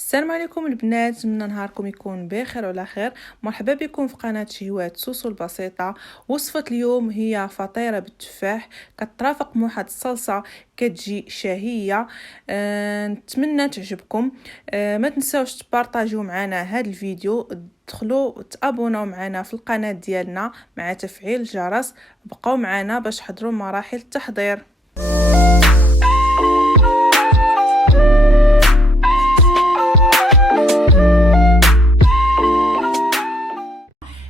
السلام عليكم البنات، نتمنى نهاركم يكون بخير وعلى خير. مرحبا بكم في قناه شهوات سوسو البسيطه. وصفه اليوم هي فطيره بالتفاح كترافق مع واحد الصلصه كتجي شهيه. نتمنى تعجبكم. ما تنساوش تبارطاجيو معنا هذا الفيديو، تدخلوا تابوناو معنا في القناه ديالنا مع تفعيل الجرس. بقاو معنا باش تحضروا مراحل التحضير.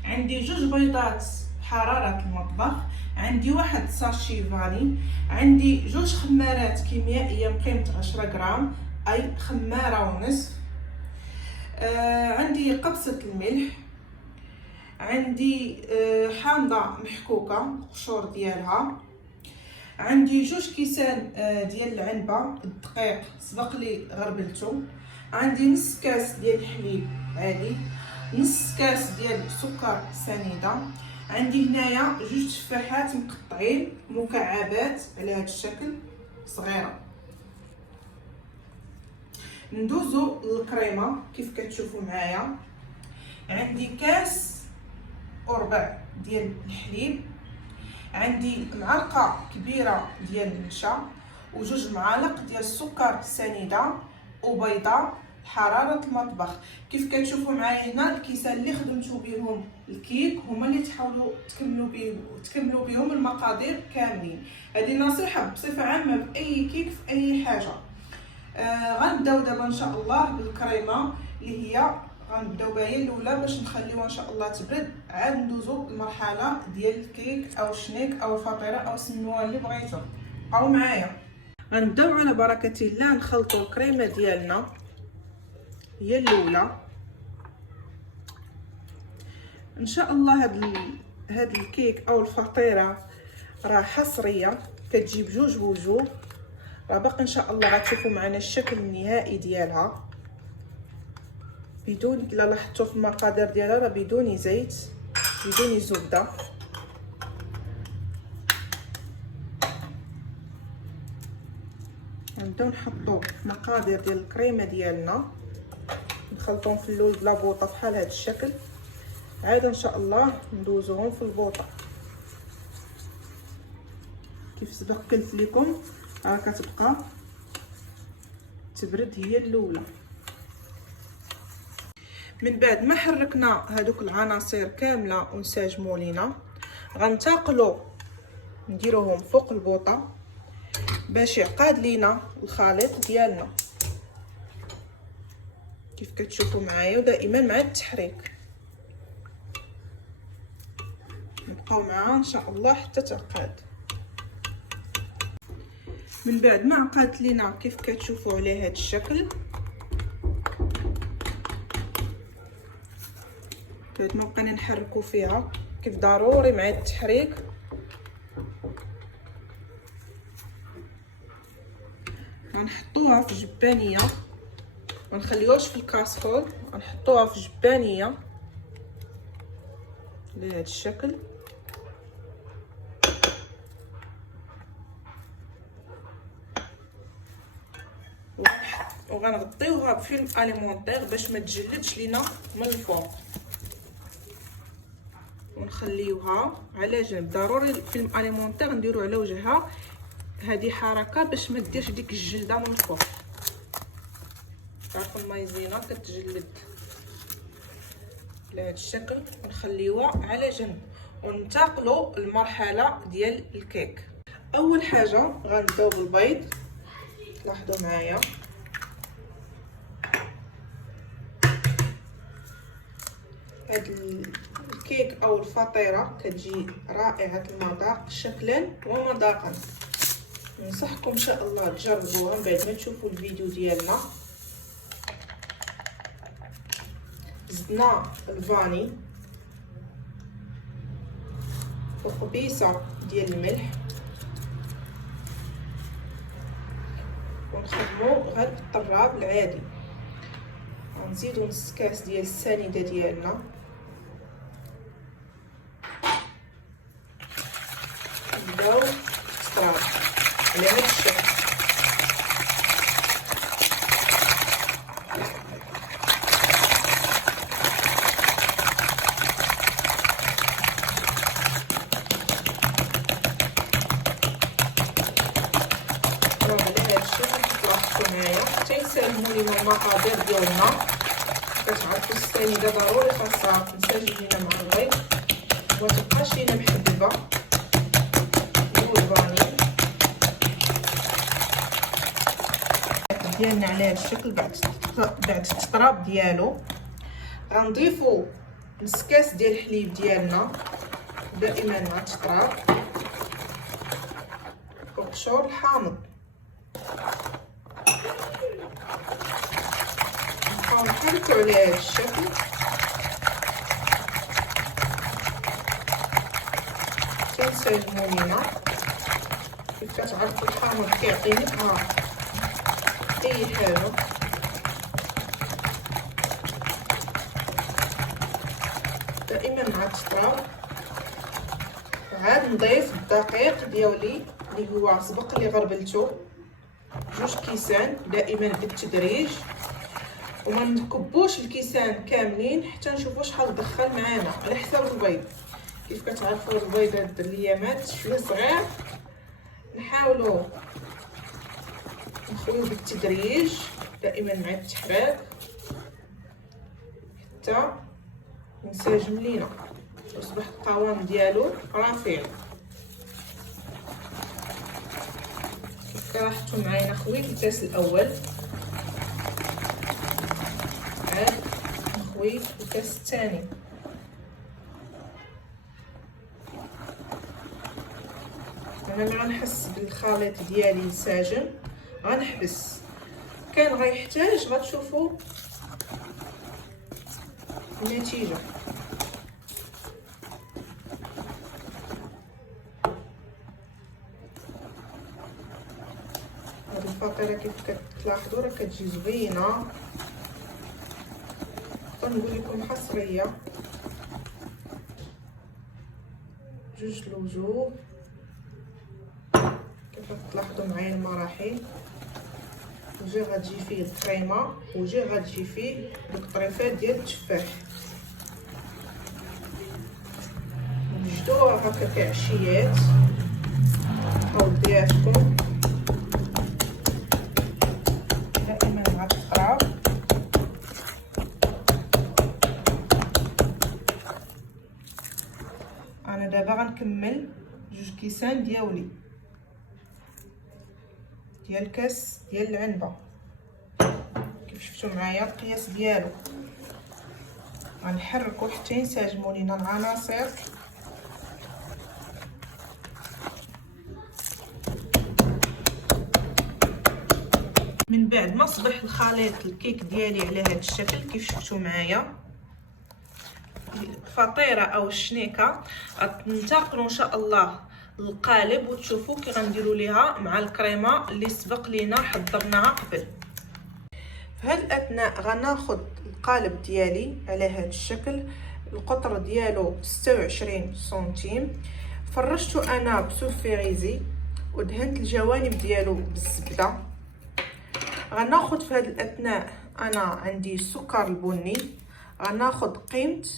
عندي 2 بيضات حرارة المطبخ، عندي 1 ساشي فاني، عندي 2 خمارات كيميائية بقيمة 10 غرام أي خمارة ونصف، عندي قبصة الملح، عندي حامضة محكوكة القشور ديالها، عندي 2 كيسان ديال العنبة الدقيق سبق لي غربلته، عندي نص كاس ديال الحليب عادي، نص كاس ديال السكر سنيده، عندي هنايا 2 تفاحات مقطعين مكعبات على هذا الشكل صغيره. ندوزو للكريمه كيف كتشوفوا معايا. عندي كاس وربع ديال الحليب، عندي معلقه كبيره ديال النشا و2 معالق ديال السكر سنيده وبيضه حراره المطبخ. كيف كتشوفوا معايا هنا الكيسان اللي خدمتو بهم الكيك هما اللي تحاولوا تكملوا بهم المقادير كاملين. هذه نصيحه بصفه عامه باي كيك في اي حاجه. غنبداو دابا ان شاء الله بالكريمه اللي هي غنبداو بها هي الاولى باش نخليوها ان شاء الله تبرد، عاد ندوزو للمرحله ديال الكيك او الشنيك او الفطيره او سموها اللي بغيتو. بقاو معايا. غنبداو على بركه الله نخلطوا الكريمه ديالنا هي الاولى. ان شاء الله هاد الكيك او الفطيره راه حصريه كتجي بجوج بوجوه، راه باقي ان شاء الله غتشوفوا معنا الشكل النهائي ديالها بدون، الا لاحظتوا في المقادير ديالها راه بدون زيت بدون زبده. نبداو نحطوا مقادير ديال الكريمه ديالنا، نخلطوهم في الاول بلا بوطه بحال هذا الشكل، عاد ان شاء الله ندوزوهم في البوطه. كيف سبق قلت لكم راه كتبقى تبرد هي الاولى. من بعد ما حركنا هذوك العناصر كامله ونساجموا لينا، غنتقلوا نديروهم فوق البوطه باش يعقد لينا الخليط ديالنا كيف كتشوفوا معايا، ودائما مع التحريك نبقاو معها ان شاء الله حتى تعقد. من بعد ما عقدت لينا كيف كتشوفوا على هذا الشكل، بعد ما بقينا نحركوا فيها كيف ضروري مع التحريك غنحطوها في جبانيه، ما نخليوهاش في الكاسرول، غنحطوها في جبانيه بهذا الشكل. وغنغطيوها بفيلم اليمونطير باش ما تجلدش لينا من الفوق، ونخليوها على جنب. ضروري الفيلم اليمونطير نديرو على وجهها هذه حركه باش ما ديرش ديك الجلده من الفوق. تعرفوا المايزينا كتجلد بهذا الشكل. ونخليوها على جنب وننتقلوا للمرحله ديال الكيك. اول حاجه غنبداو بالبيض، لاحظوا معايا هاد الكيك او الفطيره كتجي رائعه المذاق شكلا ومذاقا. ننصحكم ان شاء الله تجربوها من بعد ما تشوفوا الفيديو ديالنا. زدنا الفاني وخبيصه ديال الملح، ونخدمو غير بالطراب العادي. غنزيدو نص كاس ديال السنيده ديالنا، نبداو الطراب على هذا الشكل. هما المقادير ديالنا. كتعرفوا السنيده ضروري خاصها تنسجم لينا مع البيض ومتبقاش لينا محببه. والفاني ديالنا على هذا الشكل بعد التطراب ديالو. غنضيفو نص كاس ديال الحليب ديالنا دائما مع التطراب وقشور الحامض. نبقاو نحركو على هذا الشكل تنسجمو لينا. كيف كتعرفوا الحامض كيعطي نكهه اي حاجه. دائما مع التطراب. عاد نضيف الدقيق ديالي اللي هو سبق اللي غربلتو 2 كيسان دائما بالتدريج، وما نكبوش الكيسان كاملين حتى نشوفوا شحال دخل معانا على حساب البيض. كيف كتعرفوا البيض هاد الايامات شويه صغير، نحاولوا نخويو بالتدريج دائما مع التحراك حتى ينسجم لينا ويصبح القوام ديالو رفيع. كيف لاحظتوا معايا خويت الكاس الاول، عاد نخويت الكاس الثاني. انا ملي غنحس بالخليط ديالي ينسجم غنحبس. كان غيحتاج غتشوفوا النتيجه. هاد الفطيره كيف كتلاحظوا راه كتجي زوينه. نقول لكم حصريه 2 لوجوه كيف تلاحظوا معايا المراحل. وجا غتجي فيه الكريمه وجا غتجي فيه دوك الطريفات ديال التفاح. وجدوها هكا كعشيات او ضيافكم دائما مع التطراب. انا دابا غنكمل 2 كيسان ديال كاس ديال العنبه. كيف شفتوا معايا القياس ديالو. غنحركو حتى ينسجموا لينا العناصر. من بعد ما صبح الخليط الكيك ديالي على هذا الشكل كيف شفتوا معايا، الفطيره او الشنيكه غتنتقلوا ان شاء الله للقالب وتشوفوا كي غنديروا ليها مع الكريمه اللي سبق لينا حضرناها قبل. في هذا الاثناء غناخذ القالب ديالي على هذا الشكل. القطر ديالو 26 سنتيم. فرشته انا بسوفيريزي ودهنت الجوانب ديالو بالزبده. غناخذ في هذا الاثناء انا عندي السكر البني. غناخذ قيمه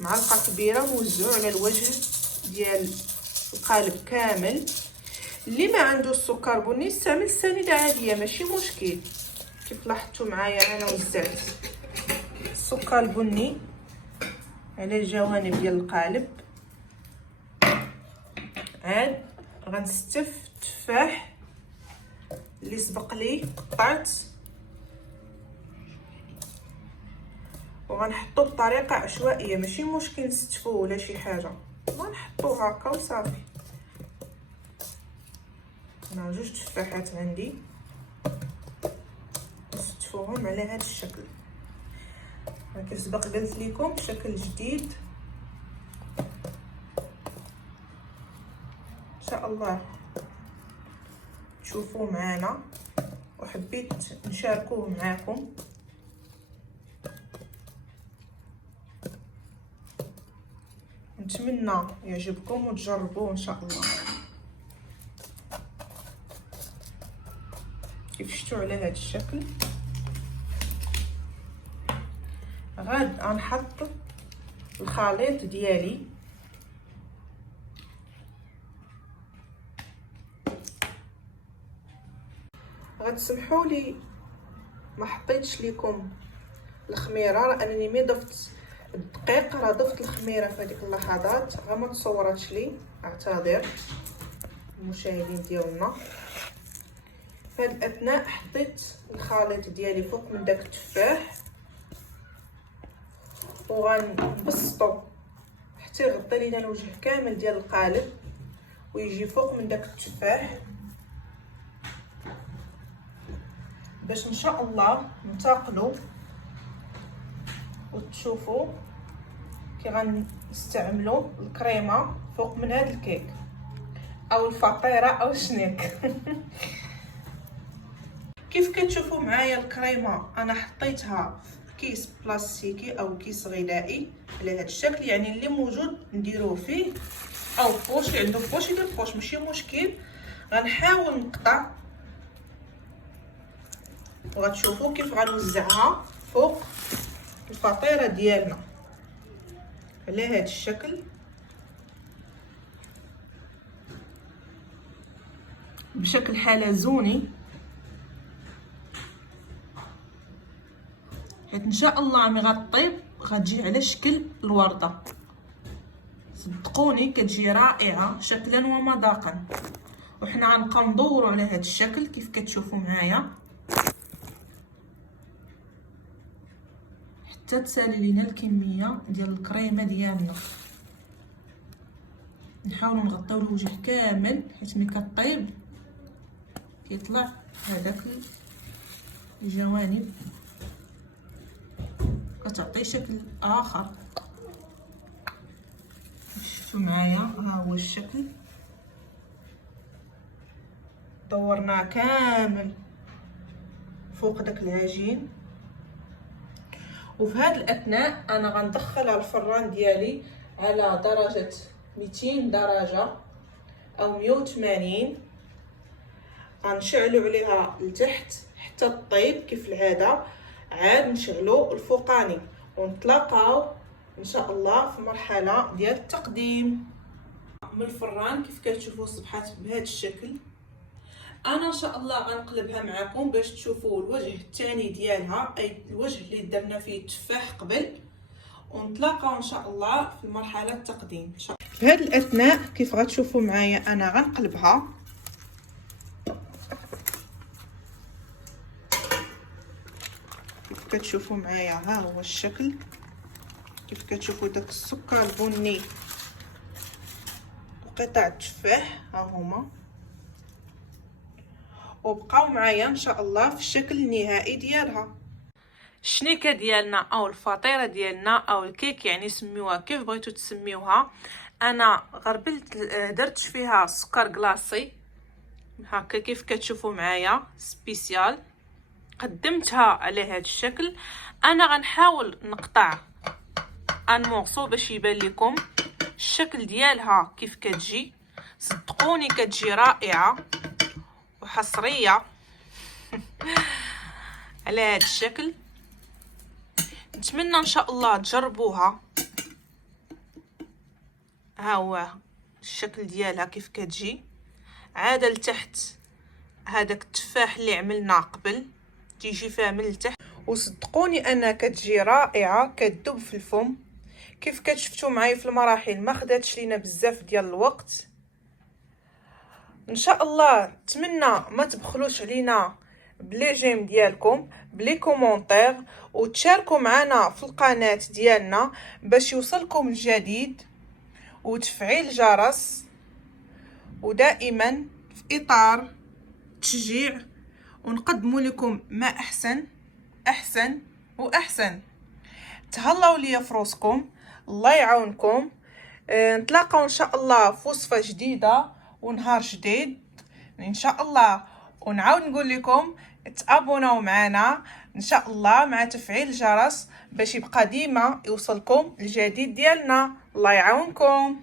معلقه كبيره نوزعو على الوجه ديال القالب كامل. اللي ما عنده السكر بني يستعمل السنيده عاديه ماشي مشكل. كيف لاحظتوا معايا انا وزعت السكر البني على الجوانب ديال القالب. عاد غنستف التفاح اللي سبق لي قطعت وغنحطو بطريقه عشوائيه ماشي مشكل نستفوه ولا شي حاجه. غنحطو هكا وصافي. انا 2 تفاحات عندي نستفوهم على هذا الشكل. كيف سبق قلت لكم بشكل جديد ان شاء الله تشوفوه معنا وحبيت نشاركوه معاكم. نتمنى يعجبكم وتجربوه ان شاء الله. كيف شفتوا على هذا الشكل. غاد غنحط الخليط ديالي غتسمحوا لي ما حطيتش لكم الخميره لانني مي ضفت الدقيق راه ضفت الخميره في هذيك اللحظات، غير ما تصورتش لي، اعتذر المشاهدين ديالنا. في هذا الاثناء حطيت الخليط ديالي فوق من داك التفاح وغنبسطو حتى يغطي لينا الوجه كامل ديال القالب ويجي فوق من داك التفاح، باش ان شاء الله ننتقلوا وتشوفوا كي غنستعملوا الكريمه فوق من هذا الكيك او الفطيره او الشنيك. كيف كتشوفوا معايا الكريمه انا حطيتها في كيس بلاستيكي او كيس غذائي على هذا الشكل، يعني اللي موجود نديروه فيه، او بوش اللي عنده بوش يدير بوش ماشي مشكل. غنحاول نقطع وغتشوفوا كيف غنوزعها فوق الفطيره ديالنا على هذا الشكل بشكل حلزوني، حيت ان شاء الله ملي غطيب غتجي على شكل الورده. صدقوني كتجي رائعه شكلا ومذاقا، وحنا غنبقاو ندوروا على هذا الشكل كيف كتشوفوا معايا حتى تسالي لينا الكميه ديال الكريمه ديالنا. نحاولوا نغطيو الوجه كامل حيت ملي كطيب كيطلع هذاك الجوانب كتعطي شكل اخر. شفتوا معايا ها هو الشكل، دورناه كامل فوق داك العجين. وفي هذا الاثناء انا غندخلها الفران ديالي على درجه 200 درجه او 180، غنشعلوا عليها لتحت حتى طيب كيف العاده، عاد نشعلوا الفوقاني ونتلاقاو ان شاء الله في مرحله ديال التقديم. من الفران كيف كتشوفوا صبحات بهذا الشكل. انا ان شاء الله غنقلبها معكم باش تشوفوا الوجه الثاني ديالها، اي الوجه اللي درنا فيه التفاح قبل، ونتلاقاو ان شاء الله في مرحله التقديم. في هذا الاثناء كيف غتشوفوا معايا انا غنقلبها كيف كتشوفوا معايا. ها هو الشكل، كيف كتشوفوا داك السكر البني وقطع التفاح ها هما، وبقاو معايا ان شاء الله في الشكل النهائي ديالها. الشنيكه ديالنا او الفطيره ديالنا او الكيك يعني سميوها كيف بغيتو تسميوها. انا غربلت درت فيها سكر كلاصي هكا كيف كتشوفوا معايا سبيسيال، قدمتها على هذا الشكل. انا غنحاول نقطع ان مورسو باش يبان لكم الشكل ديالها كيف كتجي. صدقوني كتجي رائعه وحصريه على هذا الشكل. نتمنى ان شاء الله تجربوها. ها هو الشكل ديالها كيف كتجي، عاد لتحت هذاك التفاح اللي عملنا قبل تيجي فيها من التحت، وصدقوني انها كتجي رائعه كتذوب في الفم. كيف كتشفتوا معايا في المراحل ما خداتش لينا بزاف ديال الوقت. ان شاء الله نتمنى ما تبخلوش علينا بلي جيم ديالكم بلي كومونتير، وتشاركوا معنا في القناه ديالنا باش يوصلكم الجديد، وتفعيل الجرس، ودائما في اطار تشجيع ونقدموا لكم ما احسن واحسن. تهلاو ليا في روسكم، الله يعاونكم. نتلاقاو ان شاء الله في وصفه جديده ونهار جديد ان شاء الله، ونعاود نقول لكم تابوناو معنا ان شاء الله مع تفعيل الجرس باش يبقى ديما يوصلكم الجديد ديالنا. الله يعاونكم.